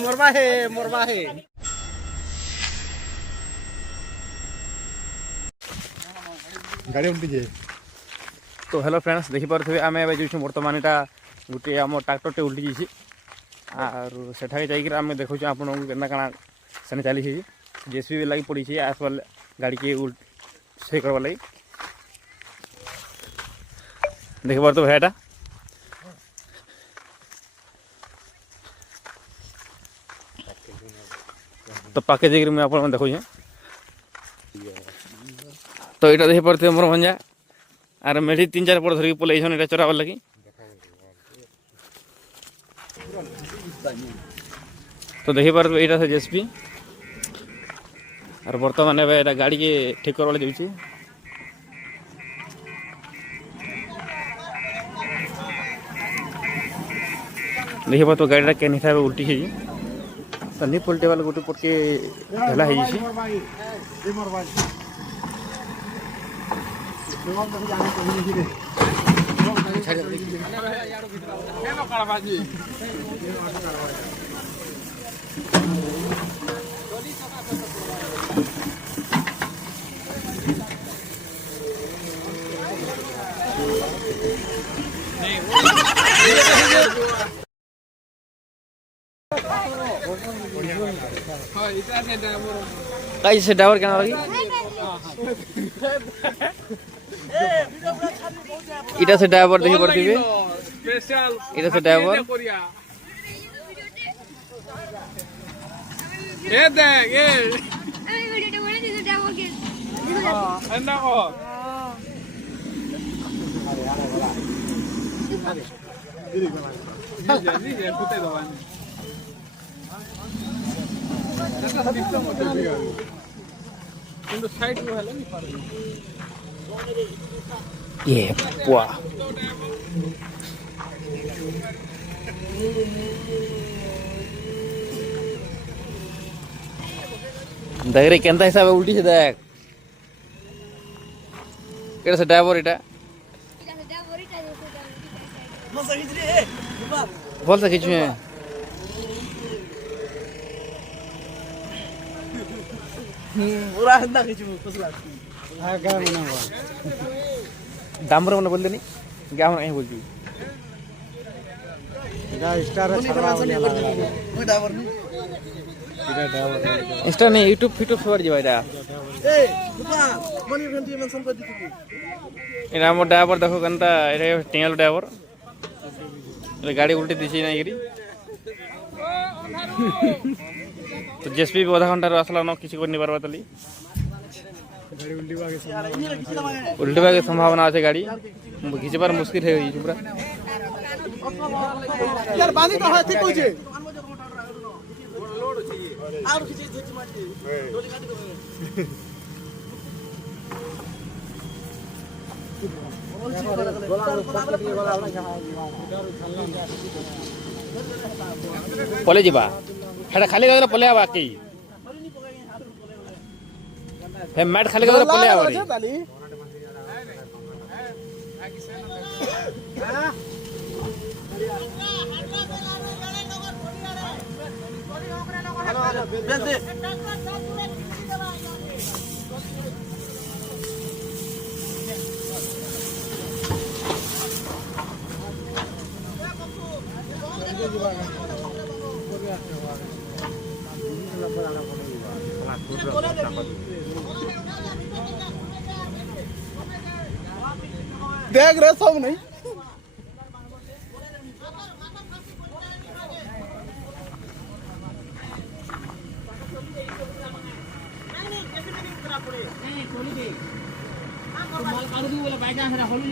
मोरबा है मोरबा है गाड़ी उल्टी जाए। तो हेलो फ्रेंड्स देखी पारे आम जो बर्तमान यहाँ गोटे आम ट्राक्टर उल्टी जाइए आर सेठा जाकर आम देखो आपको के काଣା सेने चली जेसीबी लगी पड़ी आसबार गाड़ी के सही करवा लगी देख पार तो भाईटा तो पाके जाकर मुझे आप देखो तो यहाँ देख पारे मोर भंजा आर मेढ़ी 3-4 पड़ धरिक पलैन यहाँ चराबार लगी तो देखी पारे यहाँ से जेसीबी और बर्तमान एवं गाड़ी के ठीक करवा जाऊँगी देखिए तो गाड़ी केन हिसाब से उल्टी है तो नहीं पलटे वाला गोटे पट के ढेला है कैसे ड्राइवर क्या लगी इटा से ड्राइवर देखी पड़ती है इटा से ड्राइवर ये देख ये वीडियो बना दे ड्राइवर के अंदर को ये कुत्ते दबाने ये पुआ देख रे केंता हिसाब उल्टी से देख केड़ा से ड्राइवर इटा बोल सके छे पूरा हंदा खिचू फसला हां गाय मना हुआ डामर मन बोल देनी गाय मन बोल दी इधर स्टार छड़वा वाला कोई डावर नहीं इधर डावर स्टार नहीं यूट्यूब पर जीवा इधर ए बुपा मनी घंटी मेंशन कर दी इधर हम ड्राइवर देखो कंता इधर टिंगल ड्राइवर गाड़ी उल्टी दिसी नहीं गिरी तो जेसीबी आधा घंटा आसला न किसी नहीं पार्बा तली उल्टवा के संभावना अच्छे गाड़ी घिचबार मुश्किल है पूरा यार बांधी तो है ठीक होजे और खिचे झेची माटी डोली काटी पले जीवा हेडा खाली गदर पले आवा की हे मैट खाली गदर पले आवा रे देख रहे सब नहीं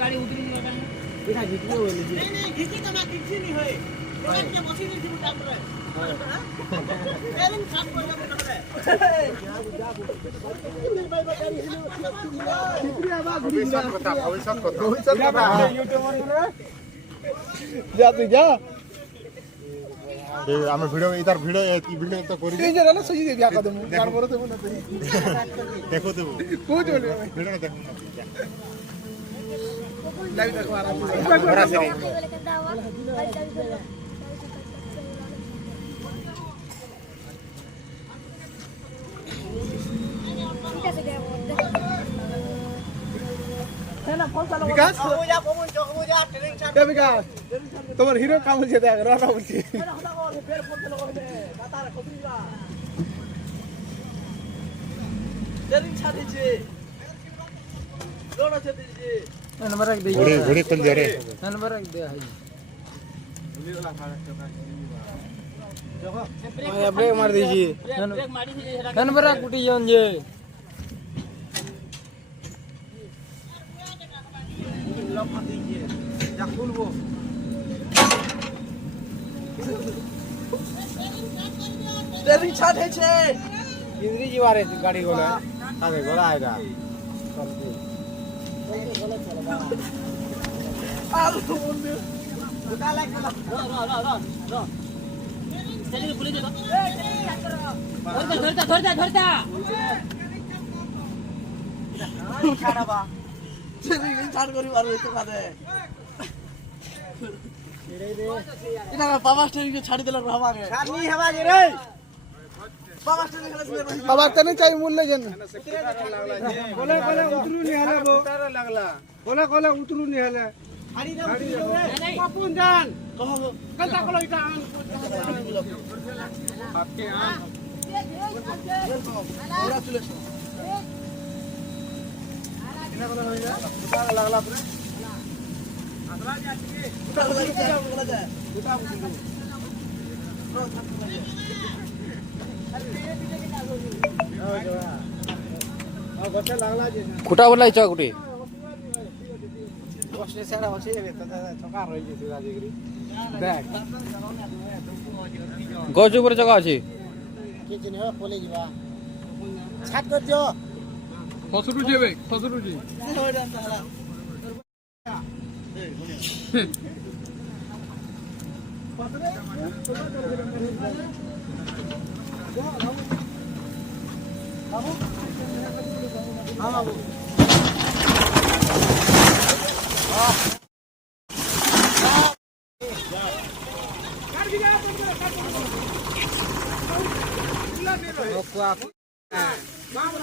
गाड़ी उतरी नहीं है जा तू जा ଆମେ ଭିଡିଓ ଇତାର ଭିଡିଓ ତ କରି এই যে রানা সজি দিয়া কদম গান বড় দেব না ଦେଖୁ ଦେବୁ কোচ বলে ଭିଡିଓ ଦେଖୁ লাইভ দেখো আরাম বিকাশ বিকাশ তোমার হিরো কাম হচ্ছে দেখ রানা বলছি ଘୋଡି ଖୋଲି ଦିଅ ରେ ब्रेक मार दीजिए ब्रेक कुटी जान जे स्टीयरिंग छाटे छे इंद्री जी वारे गाड़ी गोला आगे गोला आएगा आलू मुंडे उठा लाइक रो चलिए पुलिस दे दो धरता छाड़ा बा चलिए छाड़ करी मारो तो खादे इना पावर स्टीयरिंग के छाड़ी देला रहवा के छानी हवा जे रे पावर स्टीयरिंग खेले पावर तने चाहिए मूल्य जन बोले उतरू नहीं हले वो लागला बोले उतरू नहीं हले हाड़ी दे रे पापुन जान कहो कलता कोलो इटा आपके आन पूरा चले इना कोलो हो जा उतार लागला पूरा आदरा जाती उतार बोला जाए उतार गसे लागला जे खुटा बोला इचा गुटी गसे सेरा होचे छका रही जे सुदा जिगरी देख गज ऊपर जगह अछि के चिने हो पोले जीवा छाट कर दियो फसरु जेबे फसरु जी हो जाता हला हाँ बाबू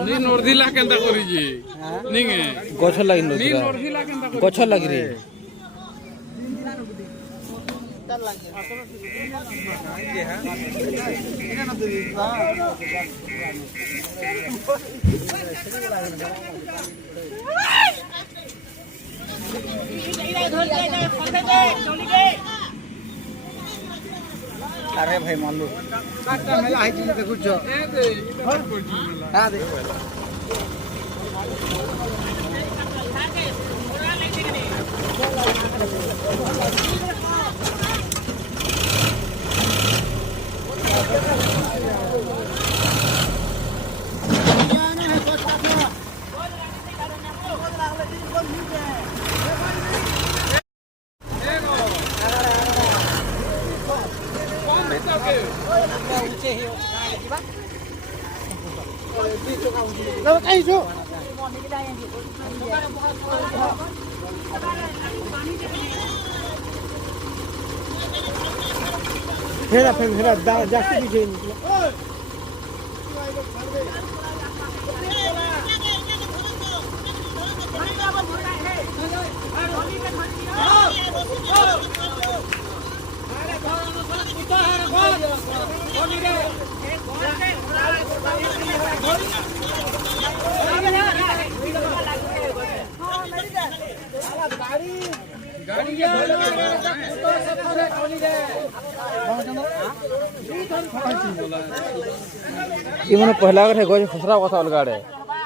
नी नोरदिला केंता करी जी निगे गछ लागि नी नोरदिला केंता करी गछ लागि रे अरे भाई मान लो काटा मेला है जी देखो जो हां दे फेरा जास्त पीछे निकला ये मैंने पहला कर है गज खसरा कथा अलगा रे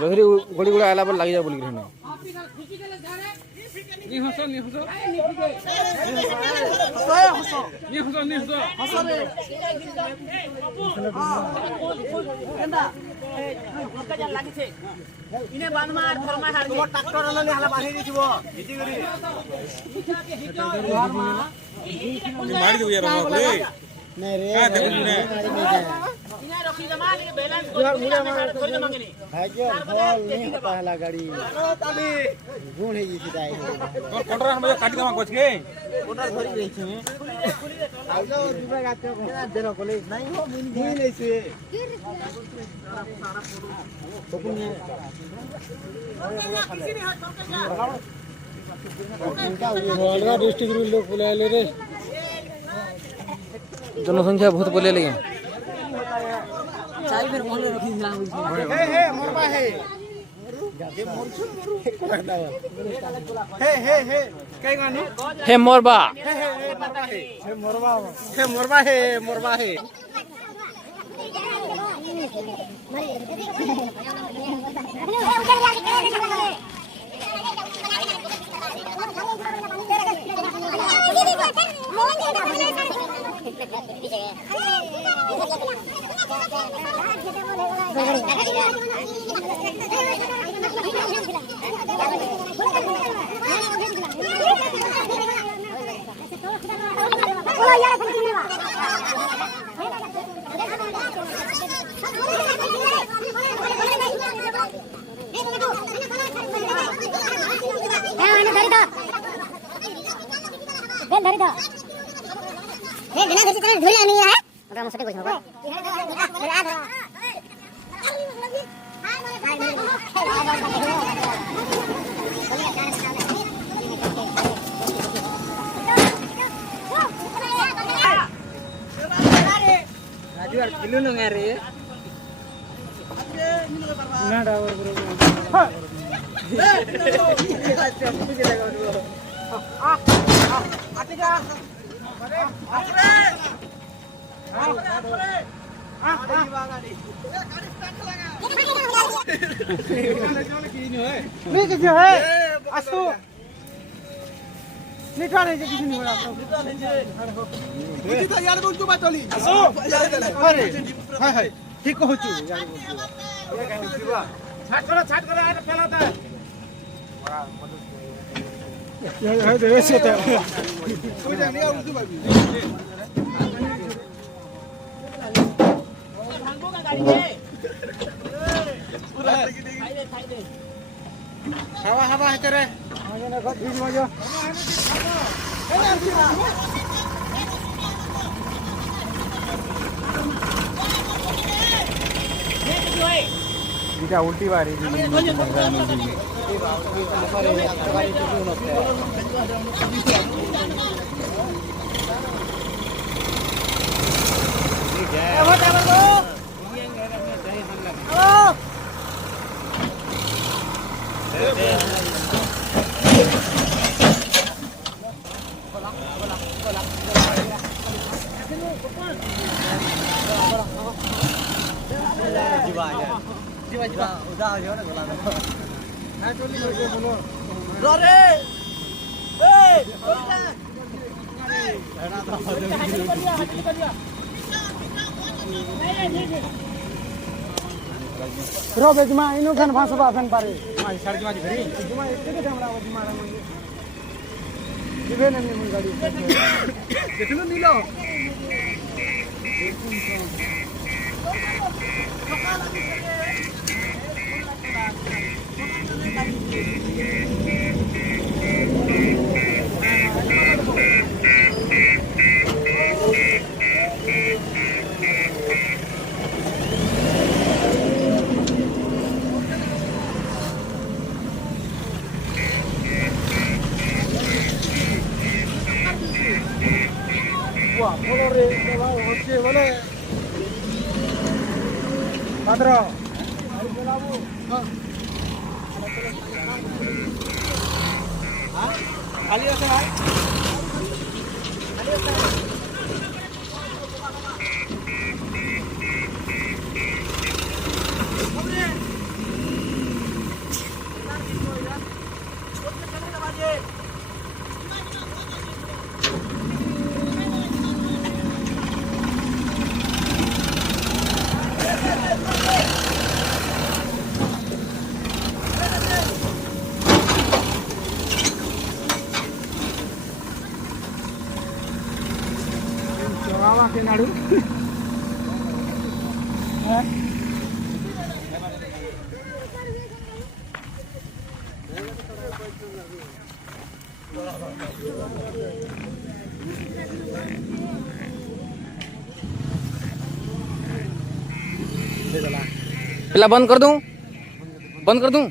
ଯଦି ଗୋଡ଼ି ଗୁଡ଼ା ଆଇଲା ପରେ ଲାଗିଯାଏ ବୋଲିକି ହେନେ নি হস নি হস নি হস নি হস ইনে বানমা আর ফরমা হার তোমার ট্রাক্টর হলে হালা বাঁধি দিছিব জিতি গরি मार दो यार बाप रे नहीं रे हां देखो ने इने रखी जमा के बैलेंस कर जमा के नहीं भाग्य फल नहीं पहला गाड़ी ताली गुण है जी दाई और कोटरा हम काटी दमा कोच के कोटर धरी रही छे आउ जाओ दुबरा गाते केना देरो कोले नहीं हो मुई नहीं से अलगा डिस्ट्रिक्ट रे लोग बुलाले रे जनसंख्या बहुत बोले लगे चाय फिर मोहल्ले रखी दिला हे मोरबा हे हे कई गानी हे मोरबा हे मोरबा हे ठीक हो हवा हवा है तेरे इटा उल्टी बारी रो बेजमा इनो खान भासबा फन पारे मां सड़की मां घरी जुमा एते के हमरा वजी मारा मन दिबे न मन गाड़ी देखलो नीलो बोले पात्र खाली আছে ভাই খালি আছে पहला बंद कर दूं